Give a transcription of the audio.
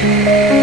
Música